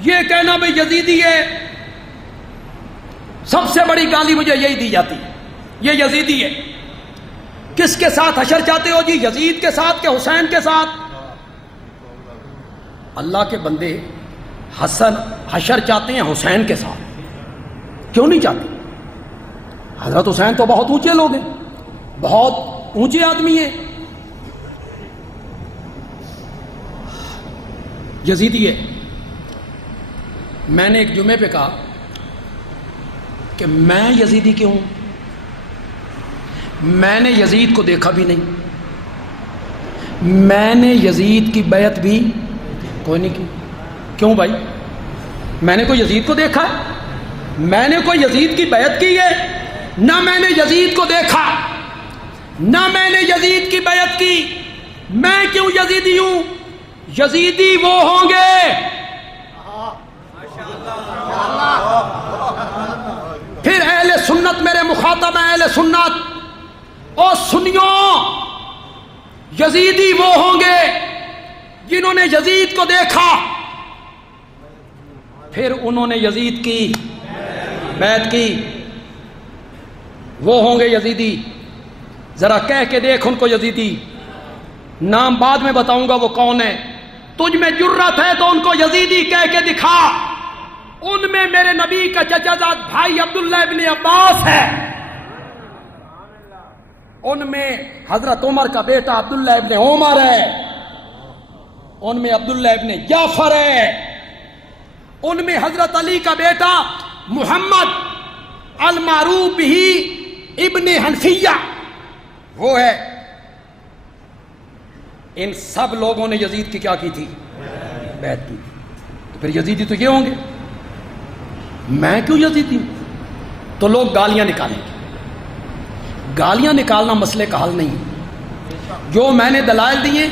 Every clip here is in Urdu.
یہ کہنا بھائی یزیدی ہے، سب سے بڑی گالی مجھے یہی دی جاتی ہے، یہ یزیدی ہے۔ کس کے ساتھ حشر چاہتے ہو جی؟ یزید کے ساتھ کہ حسین کے ساتھ؟ اللہ کے بندے حشر چاہتے ہیں حسین کے ساتھ، کیوں نہیں چاہتے؟ حضرت حسین تو بہت اونچے لوگ ہیں، بہت اونچے آدمی ہیں، یزیدی ہے۔ میں نے ایک جمعے پہ کہا کہ میں یزیدی کیوں ہوں؟ میں نے یزید کو دیکھا بھی نہیں، میں نے یزید کی بیعت بھی کوئی نہیں کی۔ کیوں بھائی؟ میں نے کوئی یزید کو دیکھا ہے؟ میں نے کوئی یزید کی بیعت کی ہے؟ نہ میں نے یزید کو دیکھا، نہ میں نے یزید کی بیعت کی، میں کیوں یزیدی ہوں؟ یزیدی وہ ہوں گے پھر اہل سنت، میرے مخاطب ہیں اہل سنت، اور سنیوں، یزیدی وہ ہوں گے جنہوں نے یزید کو دیکھا، پھر انہوں نے یزید کی بیعت کی، وہ ہوں گے یزیدی۔ ذرا کہہ کے دیکھ ان کو یزیدی، نام بعد میں بتاؤں گا وہ کون ہے، تجھ میں جرت ہے تو ان کو یزیدی کہہ کے دکھا۔ ان میں میرے نبی کا چچا زاد بھائی عبداللہ ابن عباس ہے، ان میں حضرت عمر کا بیٹا عبداللہ ابن عمر ہے، ان میں عبداللہ ابن جعفر ہے، ان میں حضرت علی کا بیٹا محمد المعروف بہ ابن حنفیہ وہ ہے۔ ان سب لوگوں نے یزید کی کیا کی تھی؟ بیعت کی تھی۔ تو پھر یزیدی تو یہ ہوں گے، میں کیوں یزیدی ہوں؟ تو لوگ گالیاں نکالیں گے، گالیاں نکالنا مسئلے کا حل نہیں۔ جو میں نے دلائل دیے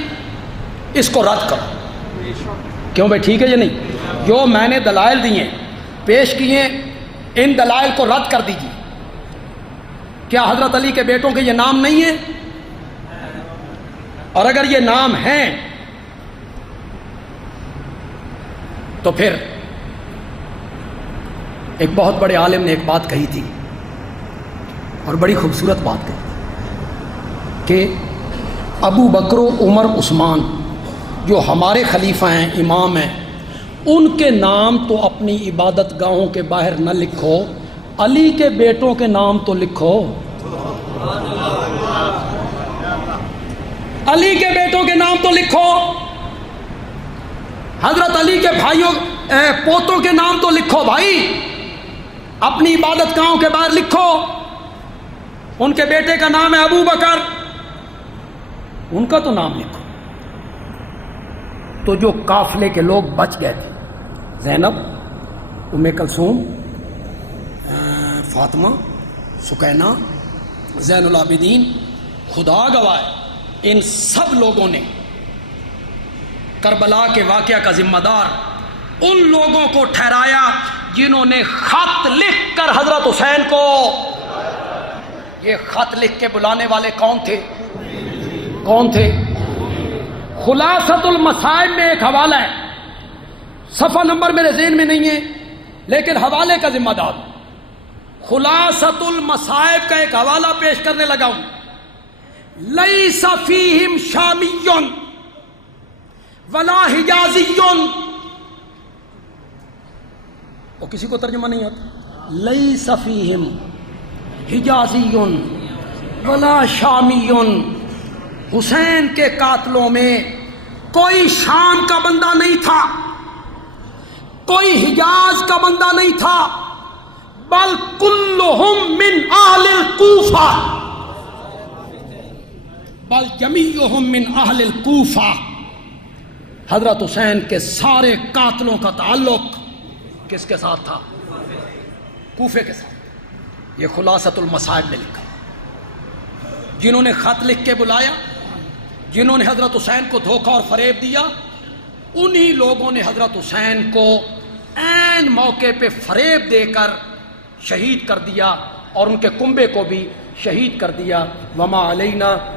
اس کو رد کرو، کیوں بھائی ٹھیک ہے یا نہیں؟ جو میں نے دلائل دیے پیش کیے، ان دلائل کو رد کر دیجیے۔ کیا حضرت علی کے بیٹوں کے یہ نام نہیں ہیں؟ اور اگر یہ نام ہیں تو پھر ایک بہت بڑے عالم نے ایک بات کہی تھی، اور بڑی خوبصورت بات کہی تھی کہ ابو بکر و عمر عثمان جو ہمارے خلیفہ ہیں، امام ہیں، ان کے نام تو اپنی عبادت گاہوں کے باہر نہ لکھو، علی کے بیٹوں کے نام تو لکھو، علی کے بیٹوں کے نام تو لکھو، حضرت علی کے بھائیوں پوتوں کے نام تو لکھو بھائی، اپنی عبادت گاہوں کے باہر لکھو۔ ان کے بیٹے کا نام ہے ابو بکر، ان کا تو نام لکھو۔ تو جو قافلے کے لوگ بچ گئے تھے، زینب، ام کلثوم، فاطمہ، سکینہ، زین العابدین، خدا گواہ ہے ان سب لوگوں نے کربلا کے واقعہ کا ذمہ دار ان لوگوں کو ٹھہرایا جنہوں نے خط لکھ کر حضرت حسین کو، یہ خط لکھ کے بلانے والے کون تھے؟ کون تھے؟ خلاصۃ المصائب میں ایک حوالہ ہے، صفحہ نمبر میرے ذہن میں نہیں ہے لیکن حوالے کا ذمہ دار، خلاصۃ المصائب کا ایک حوالہ پیش کرنے لگا ہوں۔ لیس فیہم شامی ولا حجازی، وہ کسی کو ترجمہ نہیں آتا، لیس فیہم حجازی ولا شامی، حسین کے قاتلوں میں کوئی شام کا بندہ نہیں تھا، کوئی حجاز کا بندہ نہیں تھا، بل کلہم من اہل الکوفہ، بل جمیعہم من اہل الکوفہ، حضرت حسین کے سارے قاتلوں کا تعلق کس کے ساتھ تھا؟ کوفے کے ساتھ۔ یہ خلاصۃ المصائب نے لکھا، جنہوں نے خط لکھ کے بلایا، جنہوں نے حضرت حسین کو دھوکہ اور فریب دیا، انہی لوگوں نے حضرت حسین کو عین موقع پہ فریب دے کر شہید کر دیا اور ان کے کنبے کو بھی شہید کر دیا۔ وما علینا